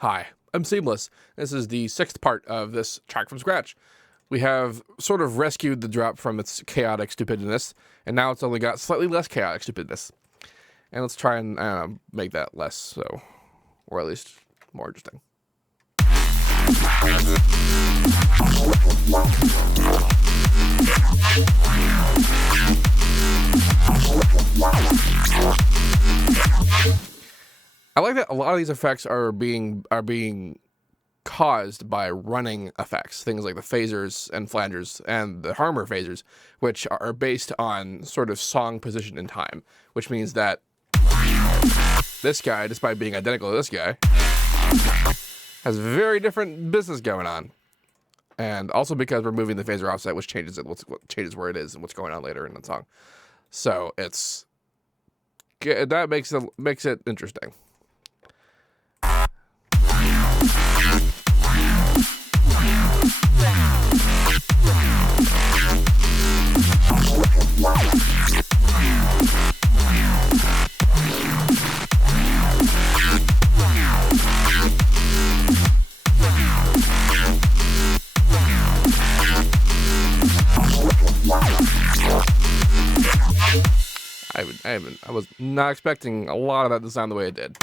Hi, I'm Seamless. This is the 6th part of this track from scratch. We have sort of rescued the drop from its chaotic stupidness, and now it's only got slightly less chaotic stupidness. And let's try and make that less so, or at least more interesting. I like that a lot of these effects are being caused by running effects, things like the phasers and flangers and the harmonic phasers, which are based on sort of song position in time, which means that this guy, despite being identical to this guy, has very different business going on. And also because we're moving the phaser offset, which changes it, what changes where it is and what's going on later in the song. So that makes it interesting. I was not expecting a lot of that to sound the way it did.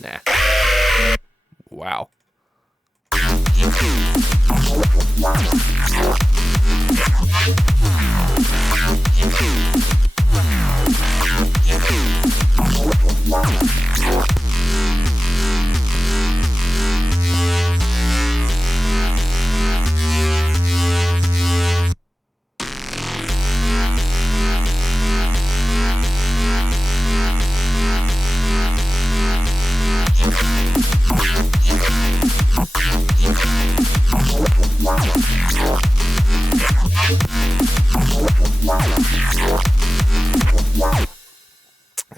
Nah. Wow.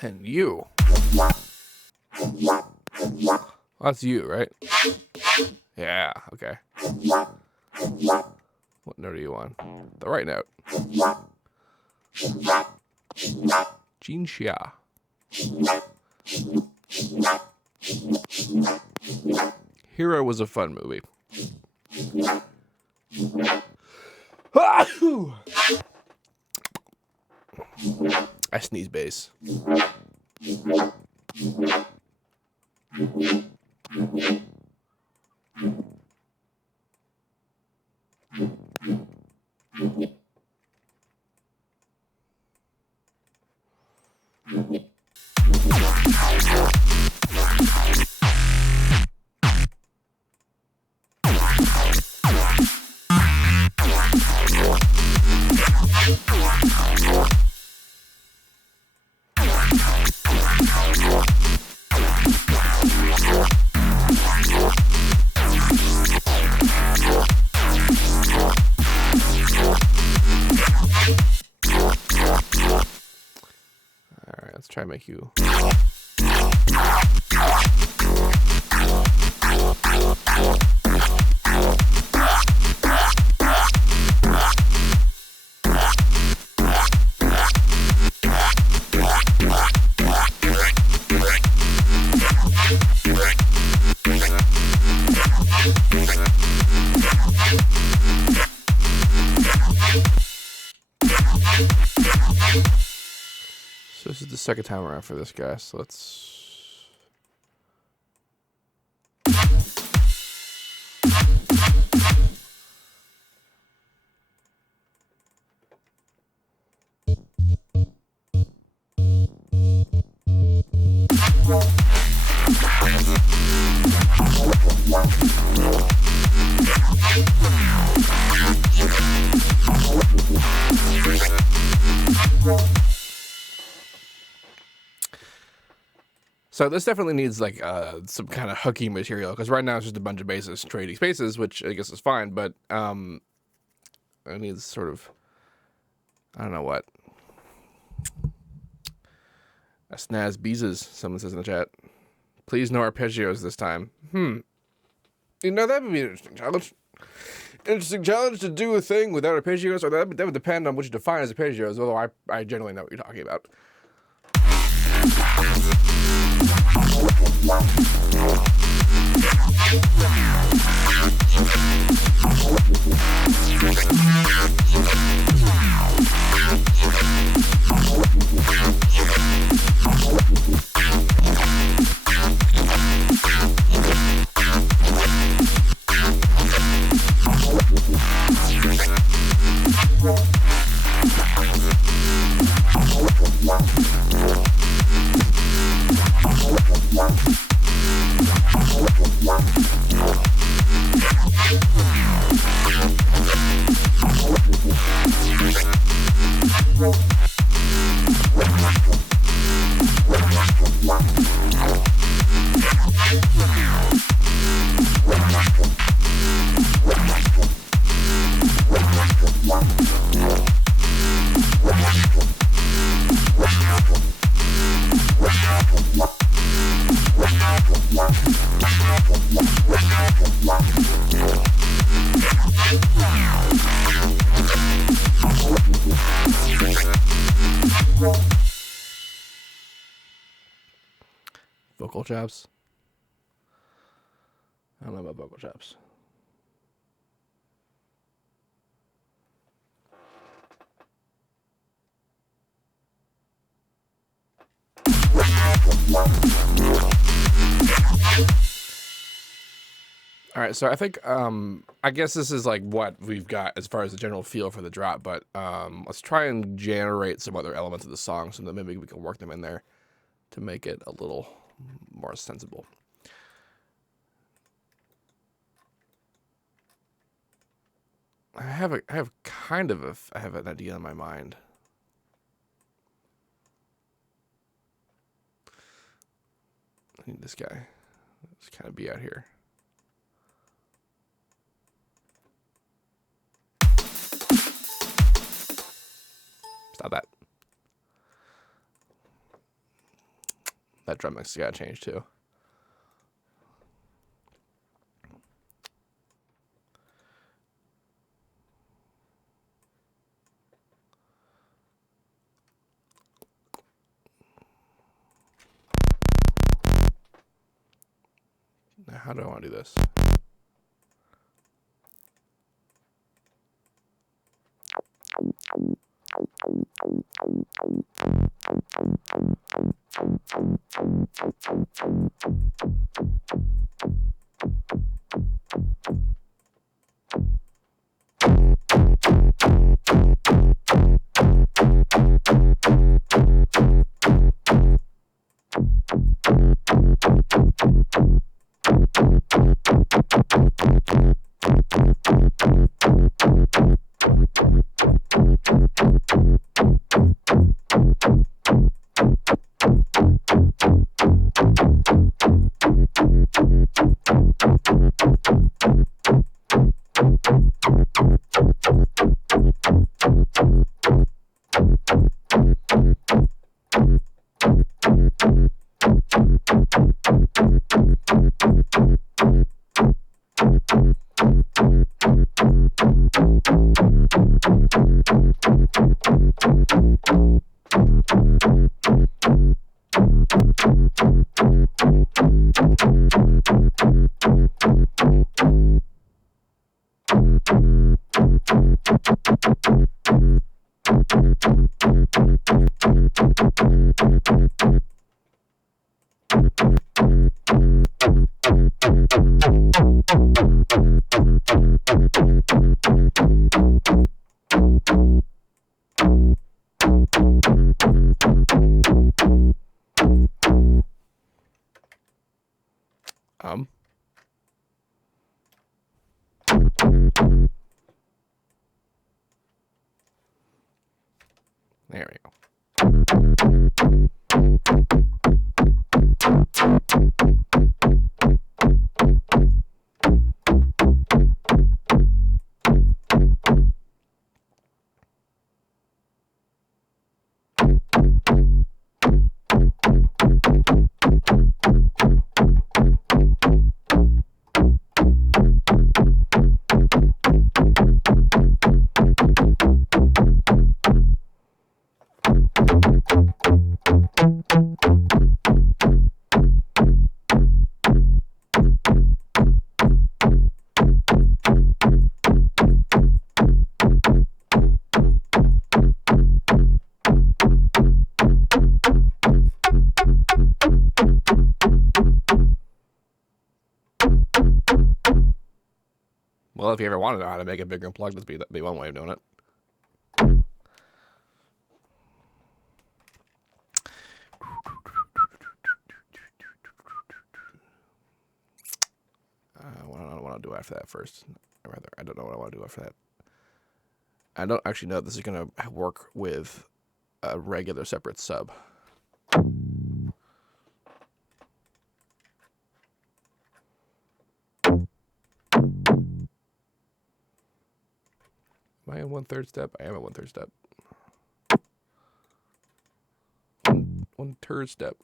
And you. That's you, right? Yeah, okay. What note are you on? The right note. Gene Xia. Hero was a fun movie. I sneeze bass. Let's try and make you. So this is the second time around for this guy, so let's... So this definitely needs like some kind of hooky material, because right now it's just a bunch of basses trading spaces, which I guess is fine, but it needs sort of, I don't know what. A snaz beezes, someone says in the chat. Please no arpeggios this time. You know, that would be an interesting challenge. Interesting challenge to do a thing without arpeggios, or that would depend on what you define as arpeggios, although I generally know what you're talking about. Vocal chops. I don't know about vocal chops. All right, so I think I guess this is like what we've got as far as the general feel for the drop, but let's try and generate some other elements of the song so that maybe we can work them in there to make it a little more sensible. I have an idea in my mind. I need this guy. Let's kind of be out here. Stop that. That drum mix got changed too. Now, how do I want to do this? There we go. Well, if you ever want to know how to make it bigger and plug, that'd be one way of doing it. What do I want to do after that first? Or rather, I don't know what I want to do after that. I don't actually know if this is going to work with a regular separate sub. Am I in 1/3 step? I am at 1/3 step. 1/3 step.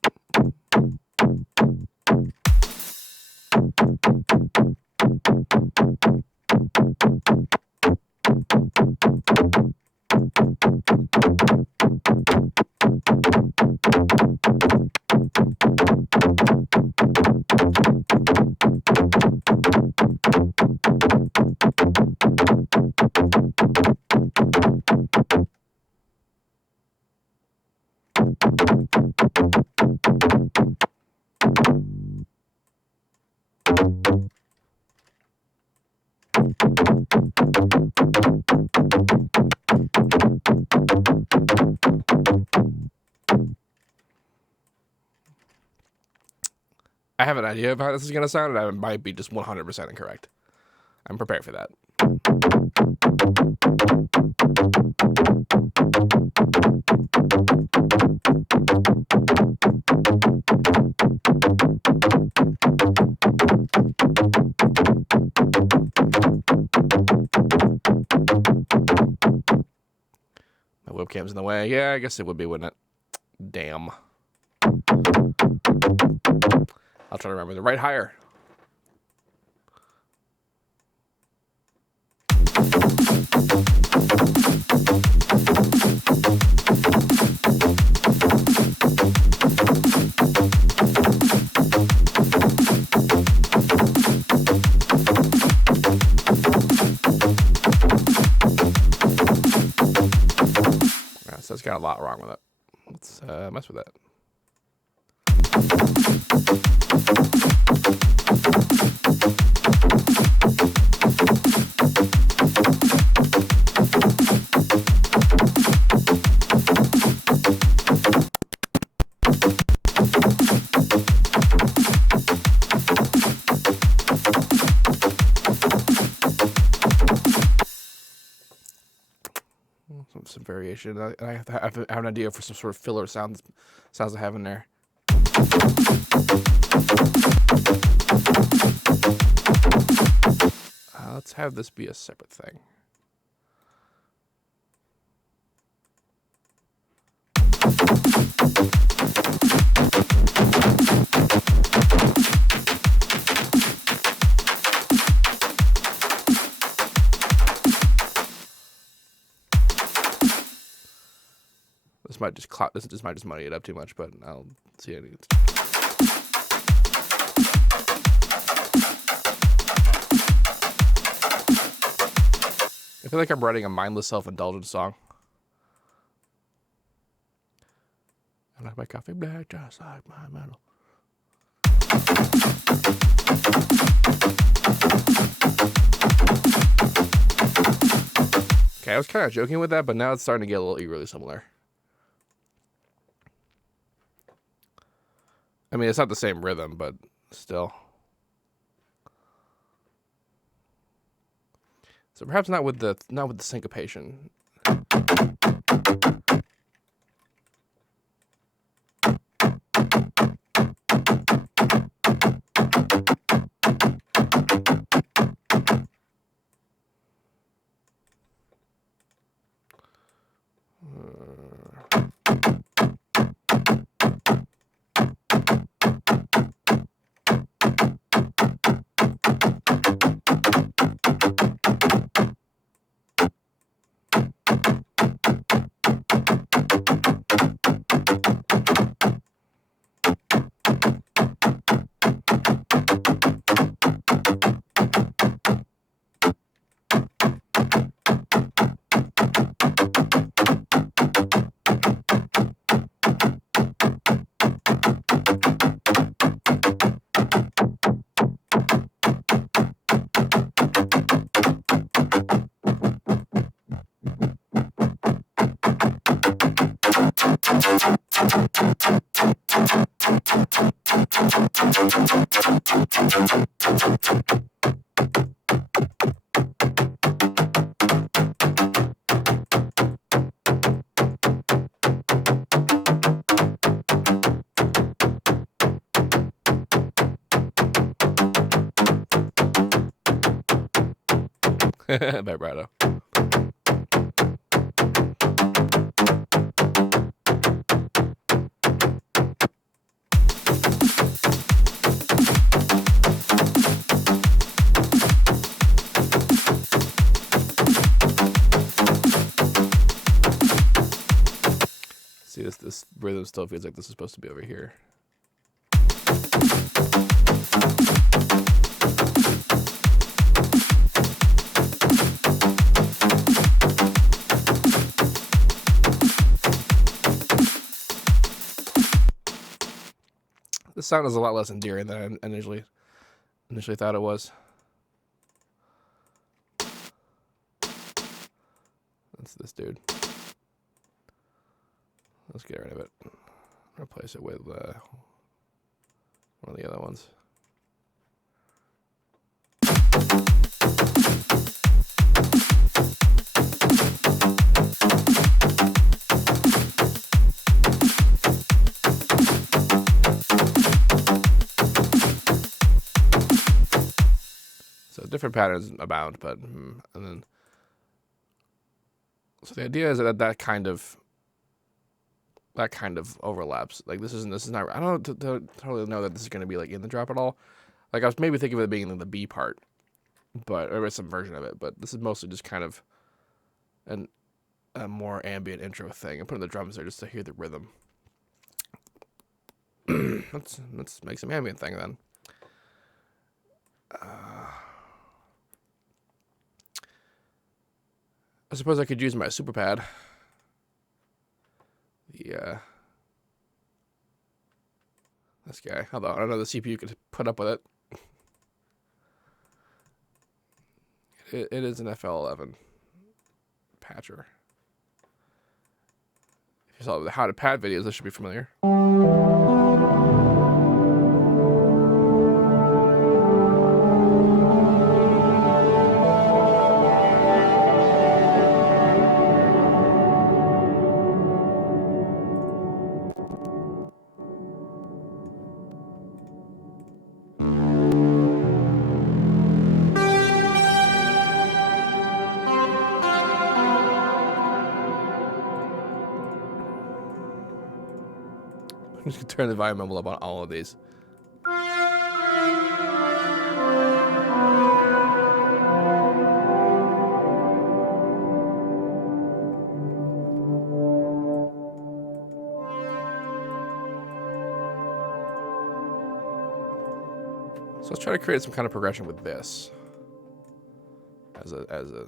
I have an idea of how this is going to sound, and I might be just 100% incorrect. I'm prepared for that. My webcam's in the way. Yeah, I guess it would be, wouldn't it? Damn. I'll try to remember the right higher. So it's got a lot wrong with it. Let's mess with that. Some variation. I have an idea for some sort of filler sounds I have in there. Let's have this be a separate thing. This might just muddy it up too much, but I'll see it. I feel like I'm writing a mindless, self-indulgent song. I like my coffee black, just like my metal. Okay, I was kind of joking with that, but now it's starting to get a little eerily similar. I mean, it's not the same rhythm, but still. So perhaps not with the syncopation. Vibrato. See, this rhythm still feels like this is supposed to be over here. The sound is a lot less endearing than I initially thought it was. That's this dude. Let's get rid of it. Replace it with one of the other ones. So different patterns abound, but and then so the idea is that kind of overlaps. Like this is not. I don't totally know that this is going to be like in the drop at all. Like I was maybe thinking of it being in the B part, or some version of it. But this is mostly just kind of a more ambient intro thing. I'm putting the drums there just to hear the rhythm. let's make some ambient thing then. I suppose I could use my super pad. This guy. Although I don't know the CPU could put up with it. It is an FL11 patcher. If you saw the how to pad videos, this should be familiar. I'm just gonna turn the volume level up on all of these. So let's try to create some kind of progression with this as a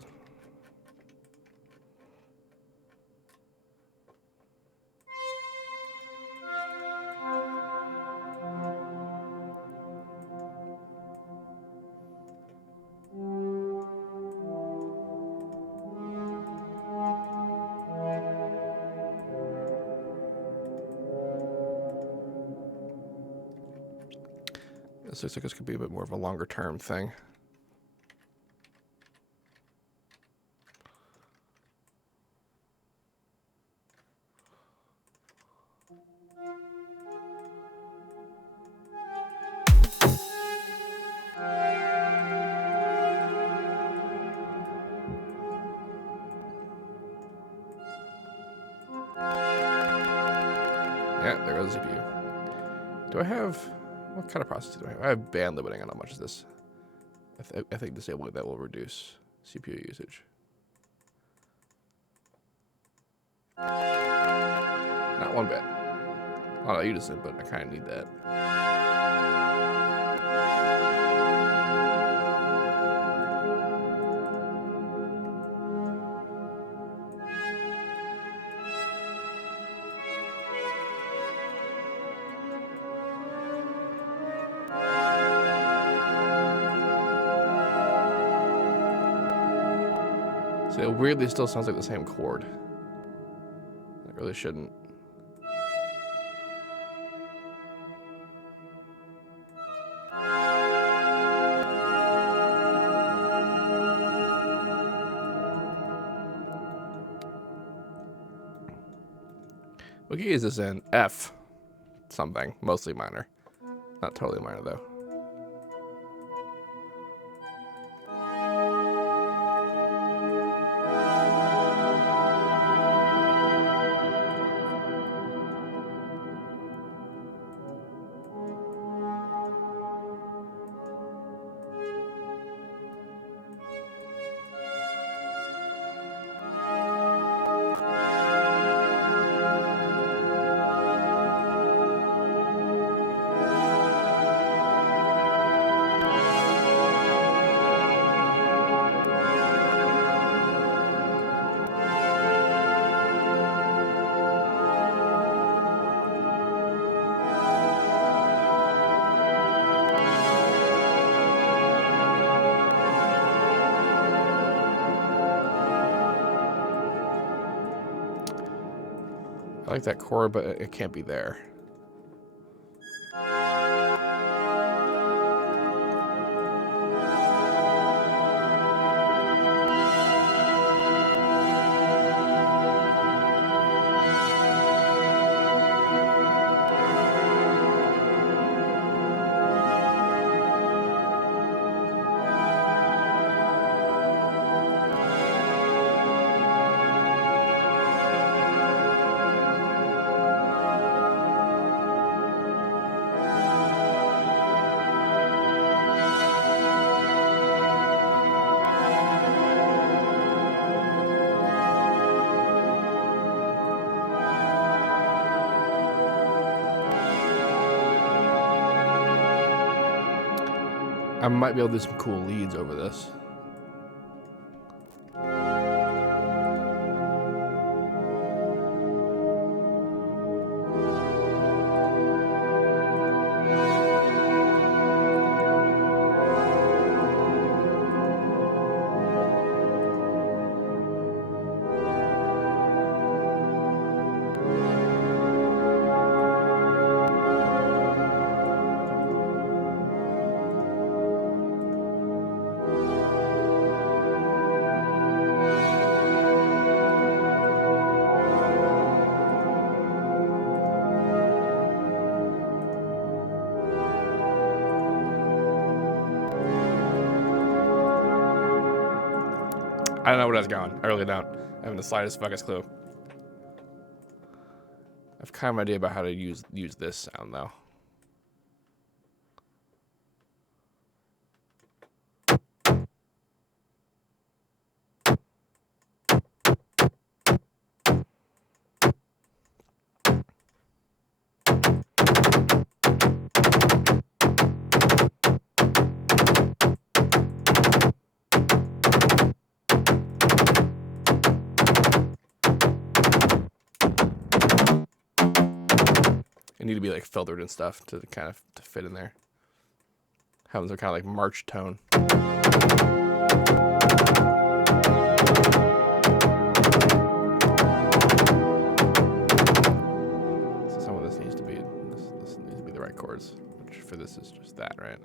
This looks like this could be a bit more of a longer term thing. Yeah, there goes the CPU. Do I have... What kind of processor do I have? I have band limiting on how much is this. I think disabling that will reduce CPU usage. Not one bit. A lot of unison, but I kind of need that. So it weirdly still sounds like the same chord. It really shouldn't. We could use this in F something, mostly minor. Not totally minor though. I like that chord, but it can't be there. I might be able to do some cool leads over this. I don't know where that's going. I really don't. I haven't the slightest fucking clue. I've kind of an idea about how to use this sound though. It need to be like filtered and stuff to kind of to fit in there. Having some kind of like march tone. So some of this needs to be this needs to be the right chords, which for this is just that, right?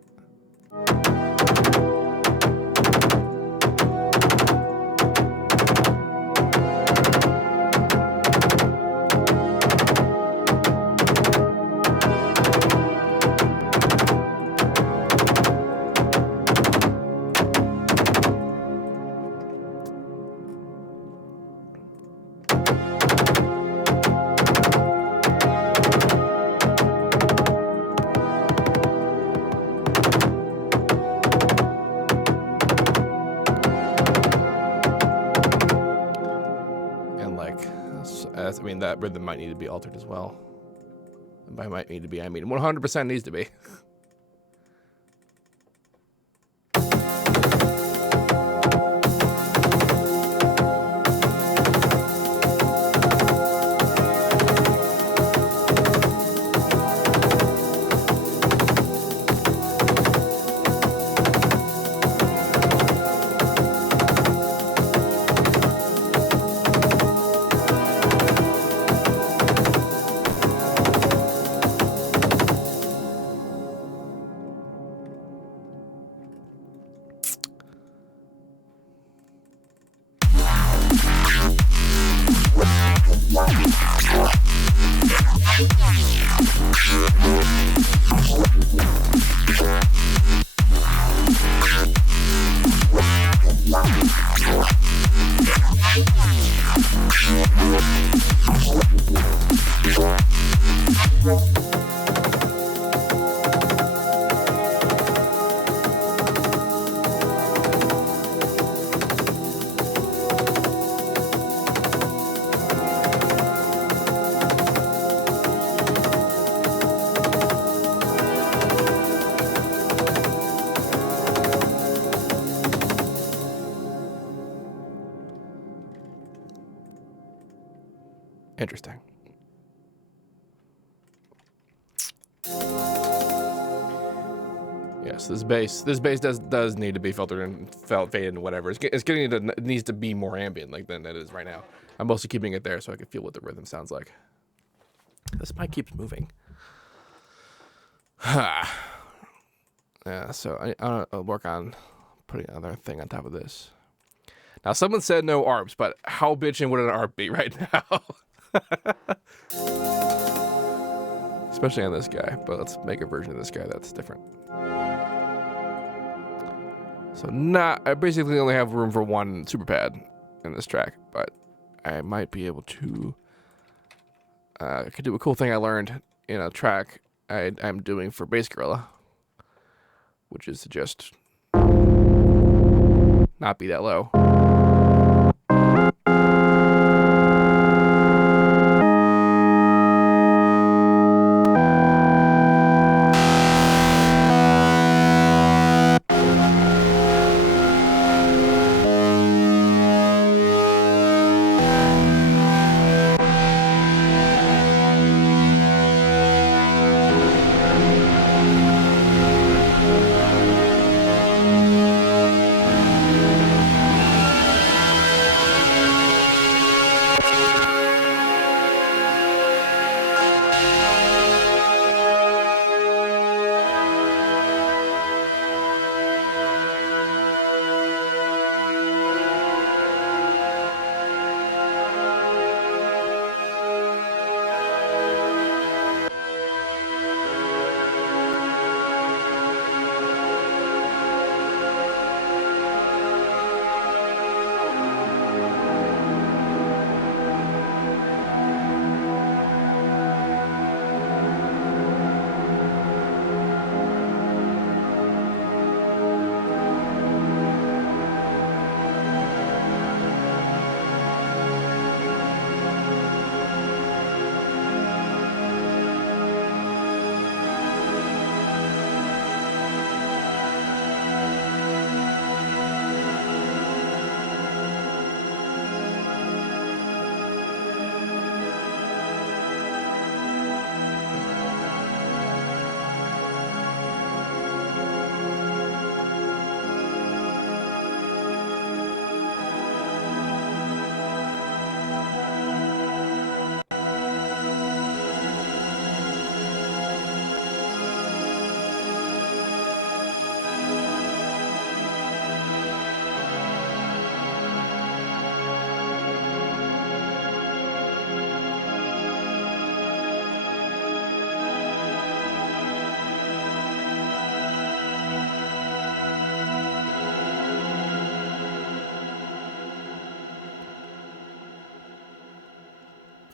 I mean, that rhythm might need to be altered as well. By might need to be, I mean 100% needs to be. Interesting. Yes, this bass does need to be filtered and faded and whatever. It needs to be more ambient like than it is right now. I'm mostly keeping it there so I can feel what the rhythm sounds like. This mic keeps moving. Yeah, so I'll work on putting another thing on top of this. Now, someone said no ARPs, but how bitchin' would an ARP be right now? Especially on this guy, but let's make a version of this guy that's different. So I basically only have room for one super pad in this track, but I might be able to I could do a cool thing I learned in a track I'm doing for Bass Gorilla, which is to just not be that low.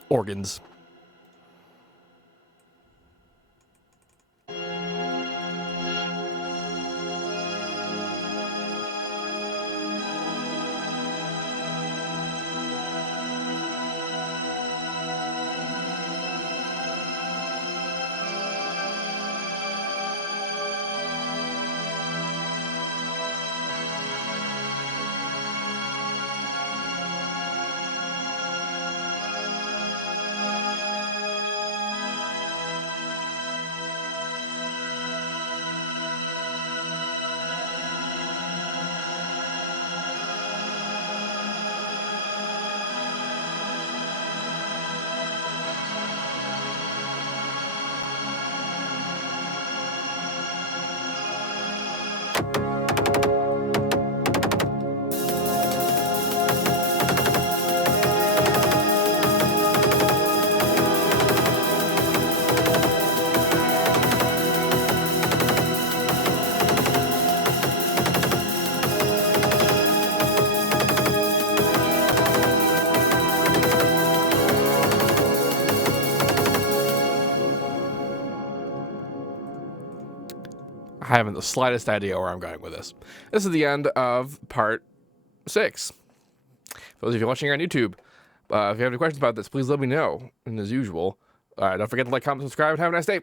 Organs. I haven't the slightest idea where I'm going with this. This is the end of part 6. For those of you watching here on YouTube, if you have any questions about this, please let me know. And as usual, don't forget to like, comment, subscribe, and have a nice day.